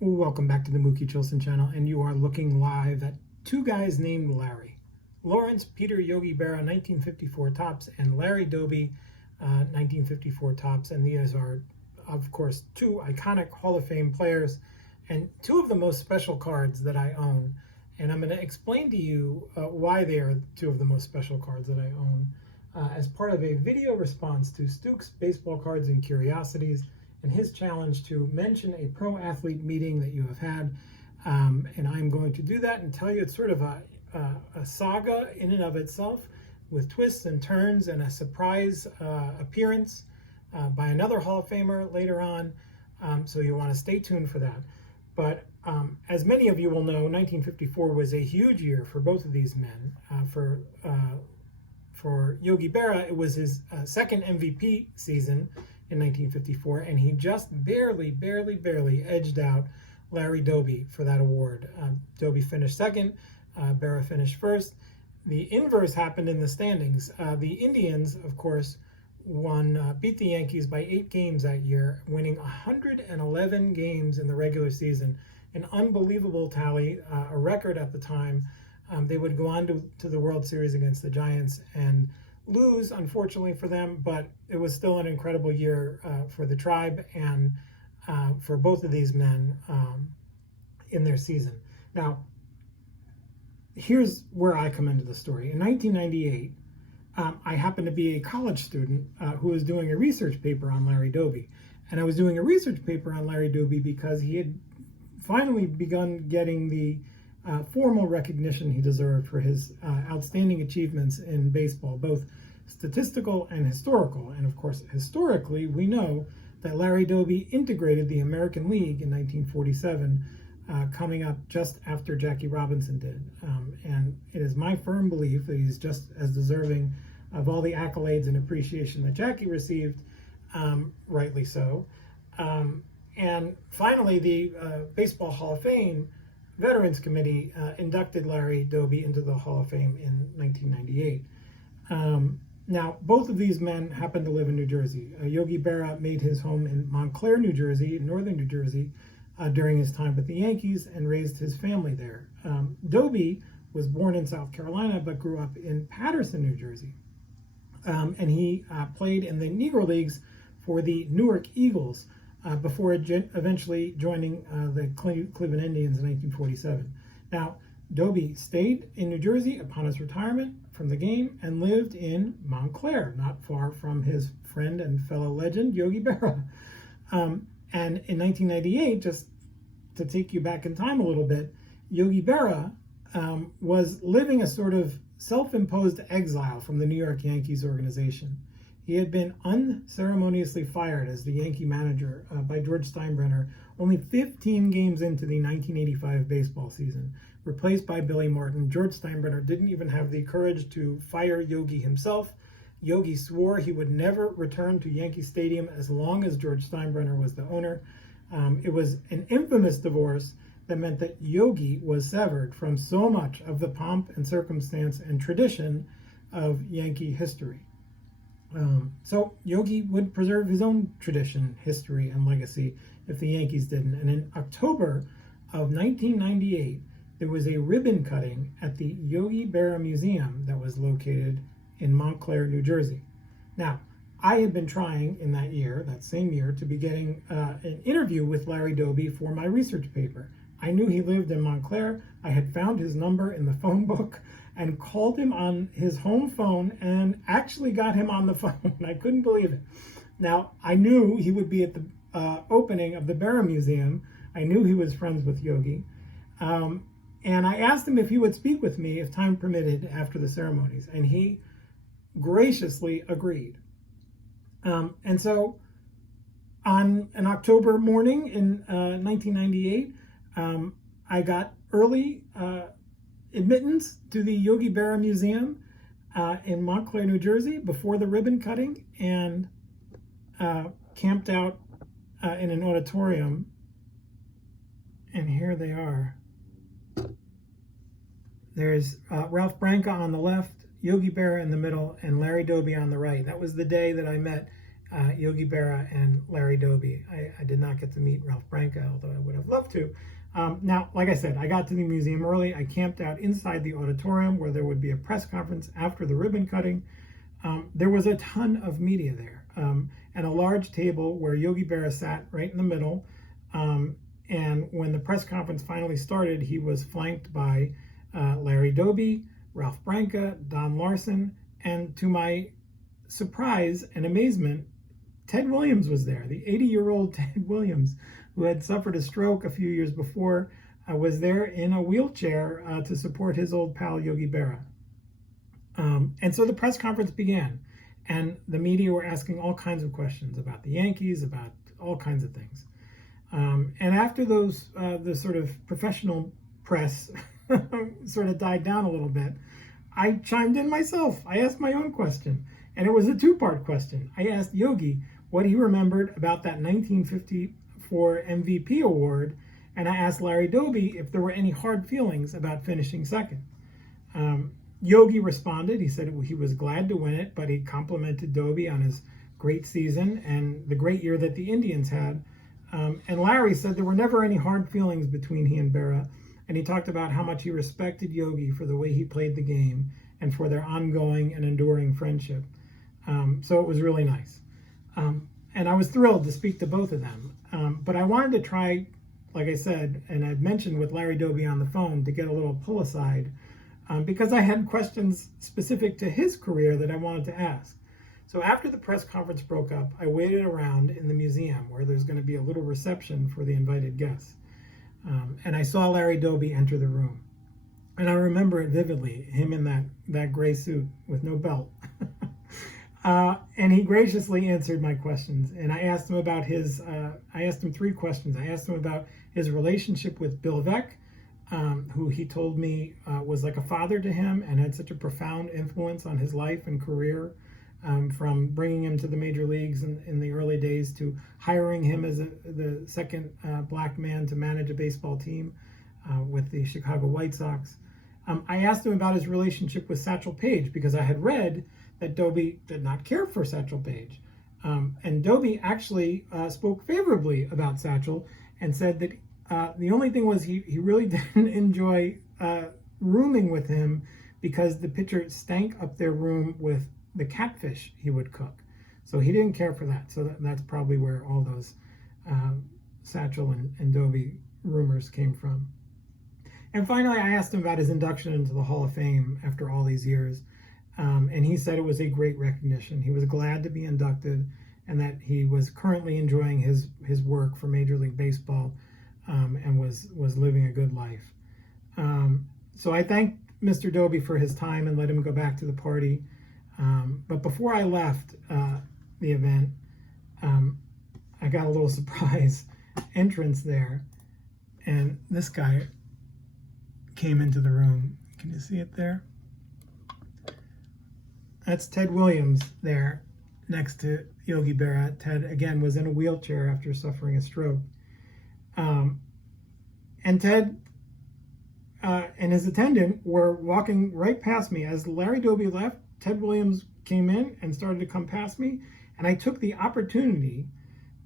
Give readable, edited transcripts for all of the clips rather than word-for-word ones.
Welcome back to the Mookie Chilson channel, and you are looking live at two guys named Larry. Lawrence Peter Yogi Berra, 1954 Topps, and Larry Doby, 1954 Topps. And these are, of course, two iconic Hall of Fame players and two of the most special cards that I own. And I'm going to explain to you why they are two of the most special cards that I own as part of a video response to Stuke's Baseball Cards and Curiosities and his challenge to mention a pro athlete meeting that you have had. And I'm going to do that and tell you it's sort of a saga in and of itself, with twists and turns and a surprise appearance by another Hall of Famer later on. So you want to stay tuned for that. But as many of you will know, 1954 was a huge year for both of these men. For Yogi Berra, it was his second MVP season in 1954, and he just barely edged out Larry Doby for that award. Doby finished second, Berra finished first. The inverse happened in the standings. The Indians, of course, beat the Yankees by 8 games that year, winning 111 games in the regular season, an unbelievable tally, a record at the time. They would go on to the World Series against the Giants and lose, unfortunately for them, but it was still an incredible year for the Tribe and for both of these men in their season. Now, here's where I come into the story. In 1998, I happened to be a college student who was doing a research paper on Larry Doby. And I was doing a research paper on Larry Doby because he had finally begun getting the formal recognition he deserved for his outstanding achievements in baseball, both statistical and historical. And of course, historically, we know that Larry Doby integrated the American League in 1947, coming up just after Jackie Robinson did. And it is my firm belief that he's just as deserving of all the accolades and appreciation that Jackie received, rightly so. And finally, the Baseball Hall of Fame Veterans Committee inducted Larry Doby into the Hall of Fame in 1998. Now, both of these men happened to live in New Jersey. Yogi Berra made his home in Montclair, New Jersey, northern New Jersey, during his time with the Yankees and raised his family there. Doby was born in South Carolina but grew up in Paterson, New Jersey. And he played in the Negro Leagues for the Newark Eagles before eventually joining the Cleveland Indians in 1947. Now, Doby stayed in New Jersey upon his retirement from the game and lived in Montclair, not far from his friend and fellow legend, Yogi Berra. And in 1998, just to take you back in time a little bit, Yogi Berra was living a sort of self-imposed exile from the New York Yankees organization. He had been unceremoniously fired as the Yankee manager by George Steinbrenner only 15 games into the 1985 baseball season. Replaced by Billy Martin, George Steinbrenner didn't even have the courage to fire Yogi himself. Yogi swore he would never return to Yankee Stadium as long as George Steinbrenner was the owner. It was an infamous divorce that meant that Yogi was severed from so much of the pomp and circumstance and tradition of Yankee history. So Yogi would preserve his own tradition, history, and legacy if the Yankees didn't. And in October of 1998, there was a ribbon cutting at the Yogi Berra Museum that was located in Montclair, New Jersey. Now, I had been trying in that same year, to be getting an interview with Larry Doby for my research paper. I knew he lived in Montclair. I had found his number in the phone book and called him on his home phone and actually got him on the phone. I couldn't believe it. Now, I knew he would be at the opening of the Berra Museum. I knew he was friends with Yogi. And I asked him if he would speak with me if time permitted after the ceremonies. And he graciously agreed. And so on an October morning in 1998, I got early admittance to the Yogi Berra Museum in Montclair, New Jersey, before the ribbon cutting, and camped out in an auditorium. And here they are. There's Ralph Branca on the left, Yogi Berra in the middle, and Larry Doby on the right. That was the day that I met Yogi Berra and Larry Doby. I did not get to meet Ralph Branca, although I would have loved to. Now, like I said, I got to the museum early. I camped out inside the auditorium where there would be a press conference after the ribbon cutting. There was a ton of media there, and a large table where Yogi Berra sat right in the middle. And when the press conference finally started, he was flanked by Larry Doby, Ralph Branca, Don Larson, and to my surprise and amazement, Ted Williams was there. The 80-year-old Ted Williams, who had suffered a stroke a few years before, was there in a wheelchair to support his old pal Yogi Berra. And so the press conference began, and the media were asking all kinds of questions about the Yankees, about all kinds of things. And after those, the sort of professional press sort of died down a little bit, I chimed in myself. I asked my own question, and it was a two-part question. I asked Yogi what he remembered about that 1954 MVP award, and I asked Larry Doby if there were any hard feelings about finishing second. Yogi responded. He said he was glad to win it, but he complimented Doby on his great season and the great year that the Indians had. And Larry said there were never any hard feelings between he and Berra, and he talked about how much he respected Yogi for the way he played the game and for their ongoing and enduring friendship. So it was really nice. And I was thrilled to speak to both of them. But I wanted to try, like I said, and I'd mentioned with Larry Doby on the phone, to get a little pull aside because I had questions specific to his career that I wanted to ask. So after the press conference broke up, I waited around in the museum where there's going to be a little reception for the invited guests. And I saw Larry Doby enter the room. And I remember it vividly, him in that gray suit with no belt. And he graciously answered my questions. And I asked him about I asked him three questions. I asked him about his relationship with Bill Veeck, who he told me was like a father to him and had such a profound influence on his life and career. From bringing him to the major leagues in the early days to hiring him as the second black man to manage a baseball team with the Chicago White Sox. I asked him about his relationship with Satchel Paige because I had read that Doby did not care for Satchel Paige. And Doby actually spoke favorably about Satchel and said that the only thing was he really didn't enjoy rooming with him because the pitcher stank up their room with the catfish he would cook. So he didn't care for that. So that's probably where all those Satchel and Doby rumors came from. And finally, I asked him about his induction into the Hall of Fame after all these years. And he said it was a great recognition. He was glad to be inducted and that he was currently enjoying his work for Major League Baseball and was living a good life. So I thanked Mr. Doby for his time and let him go back to the party. But before I left the event, I got a little surprise entrance there, and this guy came into the room. Can you see it there? That's Ted Williams there next to Yogi Berra. Ted, again, was in a wheelchair after suffering a stroke. And Ted and his attendant were walking right past me. As Larry Doby left, Ted Williams came in and started to come past me, and I took the opportunity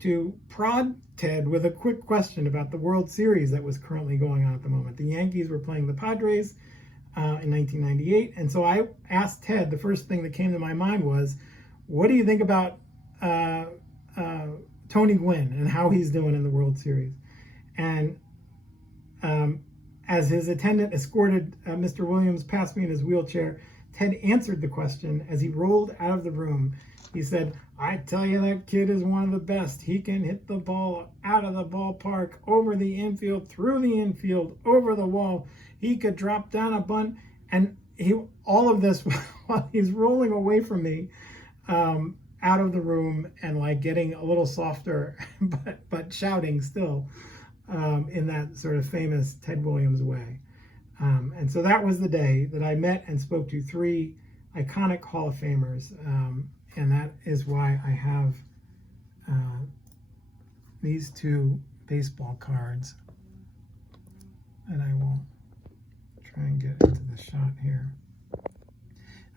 to prod Ted with a quick question about the World Series that was currently going on at the moment. The Yankees were playing the Padres in 1998, and so I asked Ted, the first thing that came to my mind was, what do you think about Tony Gwynn and how he's doing in the World Series? And as his attendant escorted Mr. Williams past me in his wheelchair, Ted answered the question as he rolled out of the room. He said, I tell you, that kid is one of the best. He can hit the ball out of the ballpark, over the infield, through the infield, over the wall. He could drop down a bunt. And all of this while he's rolling away from me out of the room and like getting a little softer, but shouting still in that sort of famous Ted Williams way. And so that was the day that I met and spoke to three iconic Hall of Famers. And that is why I have these two baseball cards. And I will try and get into the shot here.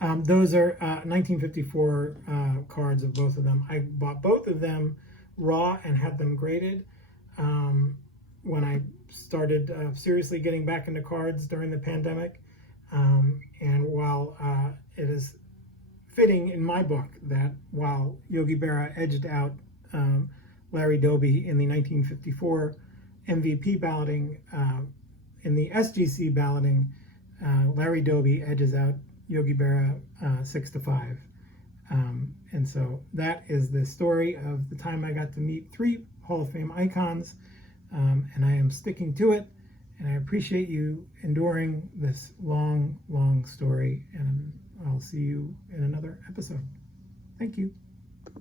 Those are 1954 cards of both of them. I bought both of them raw and had them graded when I started seriously getting back into cards during the pandemic. And while it is fitting in my book that while Yogi Berra edged out Larry Doby in the 1954 MVP balloting, in the SGC balloting, Larry Doby edges out Yogi Berra 6-5. And so that is the story of the time I got to meet 3 Hall of Fame icons, and I am sticking to it. And I appreciate you enduring this long, long story, and I'll see you in another episode. Thank you.